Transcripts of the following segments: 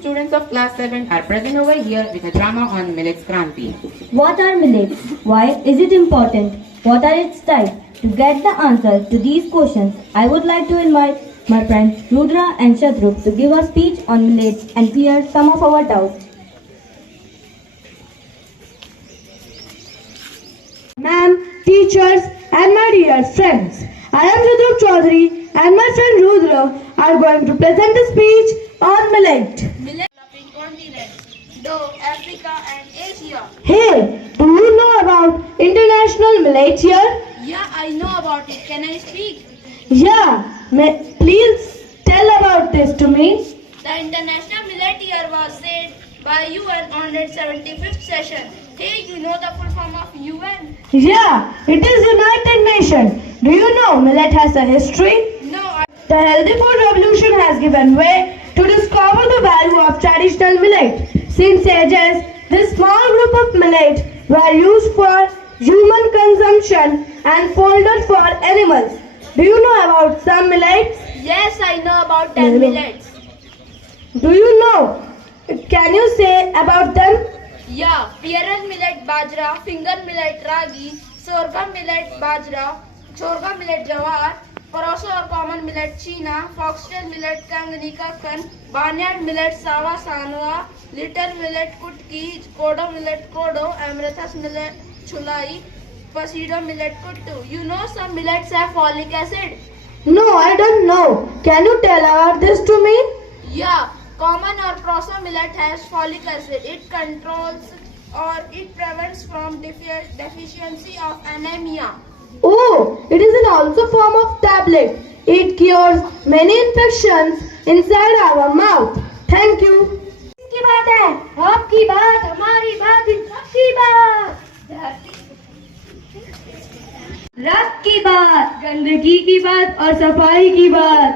students of class 7 are present over here with a drama on Millets Kranti. What are millets? Why is it important? What are its types? To get the answers to these questions, I would like to invite my friends Rudra and Shatrup to give a speech on millets and clear some of our doubts. Ma'am, teachers and my dear friends, I am Shatrup Chaudhary and my friend Rudra are going to present a speech on millet. Millet developing continents, though Africa and Asia. Hey, do you know about International Millet Year? Yeah, I know about it. Can I speak? Yeah, please tell about this to me. The International Millet Year was said by UN on its 75th session. Hey, you know the full form of UN? Yeah, it is United Nations. Do you know millet has a history? No, The healthy food revolution has given way to discover the value of traditional millet. Since ages, this small group of millet were used for human consumption and folded for animals. Do you know about some millets? yes, I know about 10 millets. Do you know? Can you say about them? Yeah, pearl millet bajra, finger millet ragi, sorghum millet bajra, sorghum millet jawar, Proso or common millet china, foxtail millet kangni kakkan, barnyard millet sawa sanwa, little millet kutki, kodo millet kodo, amaranthus millet chulai, Pseudo millet kuttu. You know some millets have folic acid? No, I don't know. Can you tell about this to me? Yeah, common or proso millet has folic acid. It controls or it prevents from deficiency of anemia. Oh, it is an also form of tablet. It cures many infections inside our mouth. Thank you. की बात है, आपकी बात, हमारी बात, इन सबकी बात। रक्त की बात, गंदगी की बात और सफाई की बात,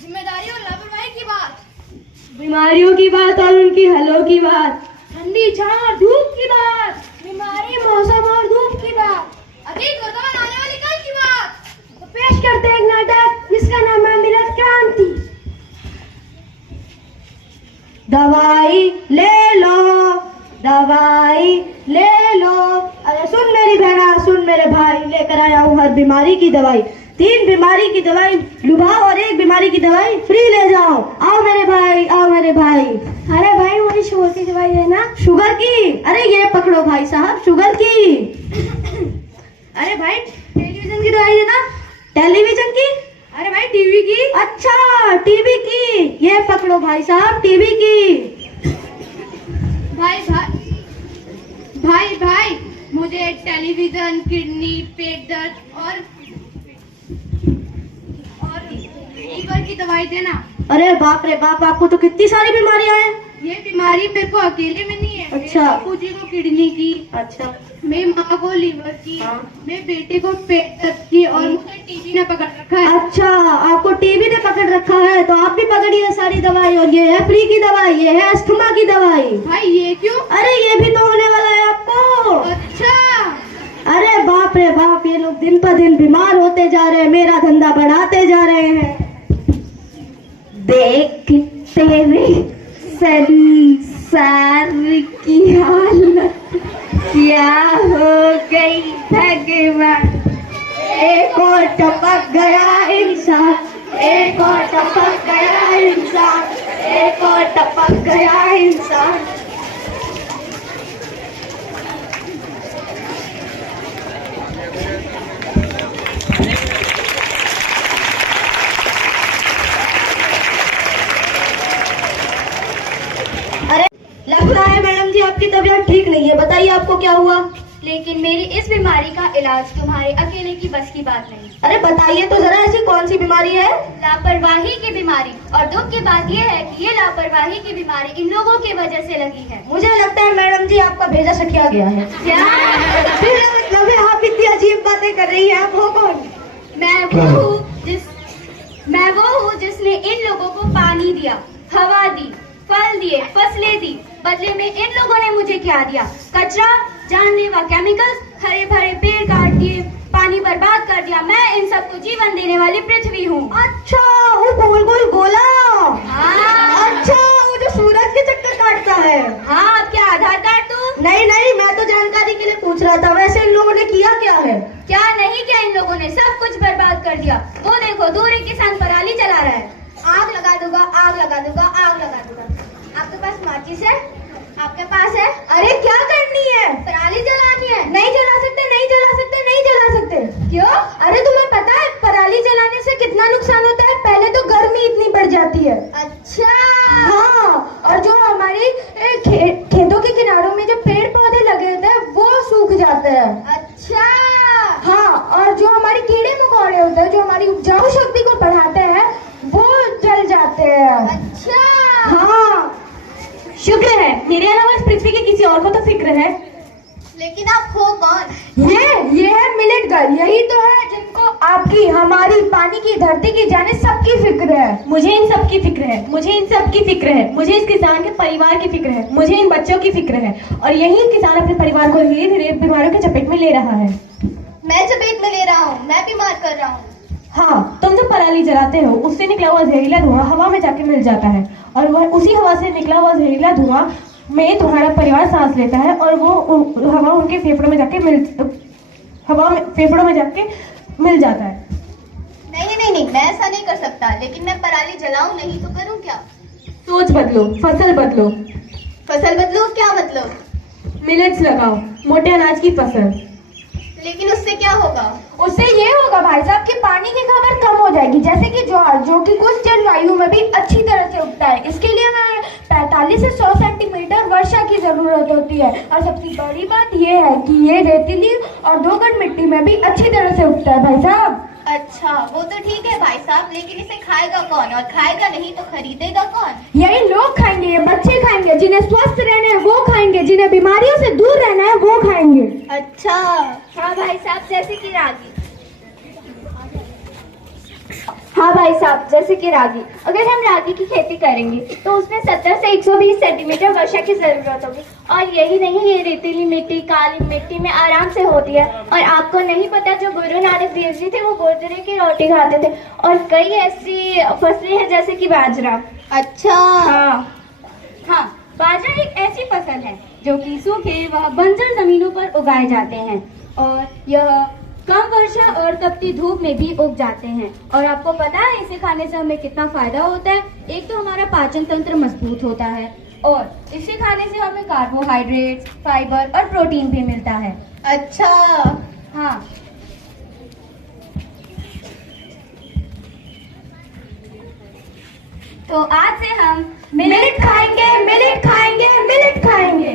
जिम्मेदारी और लापरवाही की बात, बीमारियों की बात और उनकी हलों की बात, ठंडी छां और धूप की बात, बीमारी मौसम और धूप की बात, अधिक वर्तमान आने वाली कल की बात। तो पेश करते हैं एक नाटक जिसका नाम है मिलत क्रांति। दवाई ले लो, दवाई ले लो, अरे सुन मेरी बहना, सुन मेरे भाई, लेकर आया हूँ हर बीमारी की दवाई। 3 बीमारी की दवाई लुभाओ और 1 बीमारी की दवाई फ्री ले जाओ। आओ मेरे भाई, आओ मेरे भाई। अरे भाई मुझे शुगर की दवाई है ना? शुगर की? अरे ये पकड़ो भाई साहब, शुगर की। अरे भाई टेलीविजन की दवाई देना। टेलीविजन की? अरे भाई टीवी की। अच्छा टीवी की, ये पकड़ो भाई साहब, टीवी की। भाई मुझे टेलीविजन, किडनी, पेट दर्द और लीवर की दवाई देना। अरे बाप रे बाप, आपको तो कितनी सारी बीमारियां हैं। ये बीमारी मेरे को अकेले में नहीं है। अच्छा। मेरे बापू जी को किडनी की, अच्छा, मेरी माँ को लीवर की, हाँ। मेरे बेटे को पेट दर्द की और मुझे टीबी ने पकड़ रखा है। अच्छा आपको टीबी ने पकड़ रखा है तो आप भी पकड़िए सारी दवाई। और ये है फ्री की दवाई, ये है अस्थमा की दवाई। भाई ये क्यों? अरे ये भी तो होने वाला है आपको। अच्छा। अरे बाप रे बाप, ये लोग दिन पर दिन बीमार होते जा रहे हैं, मेरा धंधा बढ़ाते जा रहे हैं। देख तेरे संसार की हालत क्या हो गई भगवान। एक और टपक गया इंसान, एक और टपक गया इंसान, एक और टपक गया इंसान। लगता है मैडम जी आपकी तबीयत ठीक नहीं है, बताइए आपको क्या हुआ? लेकिन मेरी इस बीमारी का इलाज तुम्हारे अकेले की बस की बात नहीं। अरे बताइए तो जरा, ऐसी कौन सी बीमारी है? लापरवाही की बीमारी। और दुख की बात यह है कि ये लापरवाही की बीमारी इन लोगों की वजह से लगी है। मुझे लगता है मैडम जी आपका भेजा सकिया गया है। क्या? फिर मतलब है, आप इतनी अजीब बातें कर रही हैं, आप हो कौन? मैं वो हूँ जिसने इन लोगों को पानी दिया, हवा दी, फल दिए, फसलें दी। बदले में इन लोगों ने मुझे क्या दिया? कचरा, जानलेवा केमिकल्स, हरे भरे पेड़ काट दिए, पानी बर्बाद कर दिया। मैं इन सबको जीवन देने वाली पृथ्वी हूँ। अच्छा वो गोल गोल गोला। हाँ। अच्छा नहीं नहीं, मैं तो जानकारी के लिए पूछ रहा था। वैसे इन लोगों ने किया क्या है? क्या नहीं किया इन लोगों ने, सब कुछ बर्बाद कर दिया। वो देखो दूर एक किसान पराली जला रहा है। आग लगा दूंगा, आग लगा दूंगा, आग लगा दूंगा। आपके पास माचिस है? आपके पास है? अरे क्या करनी है? पराली जलानी है। नहीं जला सकते, नहीं जला सकते, नहीं जला सकते। क्यों? अरे तुम्हें पता है पराली जलाने से कितना नुकसान होता है? पहले तो गर्मी इतनी बढ़ जाती है। अच्छा। हाँ, और जो हमारी खेतों के किनारों में जो पेड़ पौधे लगे होते हैं वो सूख जाते हैं। अच्छा। हाँ, और जो हमारे कीड़े मकोड़े होते हैं, जो हमारी उपजाऊ शक्ति को बढ़ाते हैं, वो जल जाते हैं। अच्छा। हाँ, शुक्र है मेरे अलावा इस पृथ्वी के किसी और को तो फिक्र है। लेकिन आप हो कौन? ये है मिलेट गर्ल। यही तो है जिनको आपकी, हमारी, पानी की, धरती की, जाने सबकी फिक्र है। मुझे इन सब की फिक्र है, मुझे इन सब की फिक्र है, मुझे इस किसान के परिवार की फिक्र है, मुझे इन बच्चों की फिक्र है। और यही किसान अपने परिवार को धीरे धीरे बीमारियों के चपेट में ले रहा है। मैं चपेट में ले रहा हूँ, मैं बीमार कर रहा हूँ। हाँ, तुम जब पराली जलाते हो उससे निकला हुआ जहरीला धुआं हवा में जाके मिल जाता है, और वह उसी हवा से निकला हुआ जहरीला धुआं में तुम्हारा परिवार सांस लेता है, और वो हवा उनके फेफड़ों में जाके फेफड़ों में जाके मिल जाता है। नहीं, मैं ऐसा नहीं कर सकता। लेकिन मैं पराली जलाऊं नहीं तो करूं क्या? सोच बदलो, फसल बदलो। फसल बदलूं? क्या मतलब? मिलेट्स लगाओ, मोटे अनाज की फसल। लेकिन उससे क्या होगा? उससे ये होगा भाई साहब कि पानी की खपत कम हो जाएगी। जैसे कि ज्वार, जो कि कुछ जलवायु में भी अच्छी तरह से उगता है, इसके लिए हमें 45 से 100 सेंटीमीटर वर्षा की जरूरत होती है। और सबसे बड़ी बात ये है कि ये रेतीली और दोगट मिट्टी में भी अच्छी तरह से उगता है भाई साहब। अच्छा, वो तो ठीक है भाई साहब, लेकिन इसे खाएगा कौन? और खाएगा नहीं तो खरीदेगा कौन? यही लोग खाएंगे, ये बच्चे खाएंगे। जिन्हें स्वस्थ रहना है वो खाएंगे, जिन्हें बीमारियों से दूर रहना है वो खाएंगे। अच्छा। हाँ भाई साहब, जैसे कि रागी। हाँ भाई साहब, जैसे कि रागी। अगर हम रागी की खेती करेंगे तो उसमें 70 से 120 सेंटीमीटर वर्षा की जरूरत होगी। और यही नहीं, ये रेतीली मिट्टी, काली मिट्टी में आराम से होती है। और आपको नहीं पता, जो गुरु नानक देव जी थे वो बाजरे की रोटी खाते थे। और कई ऐसी फसलें हैं जैसे कि बाजरा। अच्छा। हाँ, बाजरा एक ऐसी फसल है जो कि सूखे व बंजर जमीनों पर उगाए जाते हैं, और यह कम वर्षा और तपती धूप में भी उग जाते हैं। और आपको पता है इसे खाने से हमें कितना फायदा होता है? एक तो हमारा पाचन तंत्र मजबूत होता है, और इसे खाने से हमें कार्बोहाइड्रेट्स, फाइबर और प्रोटीन भी मिलता है। अच्छा। हाँ। तो आज से हम मिलेट खाएंगे, मिलेट खाएंगे, मिलेट खाएंगे।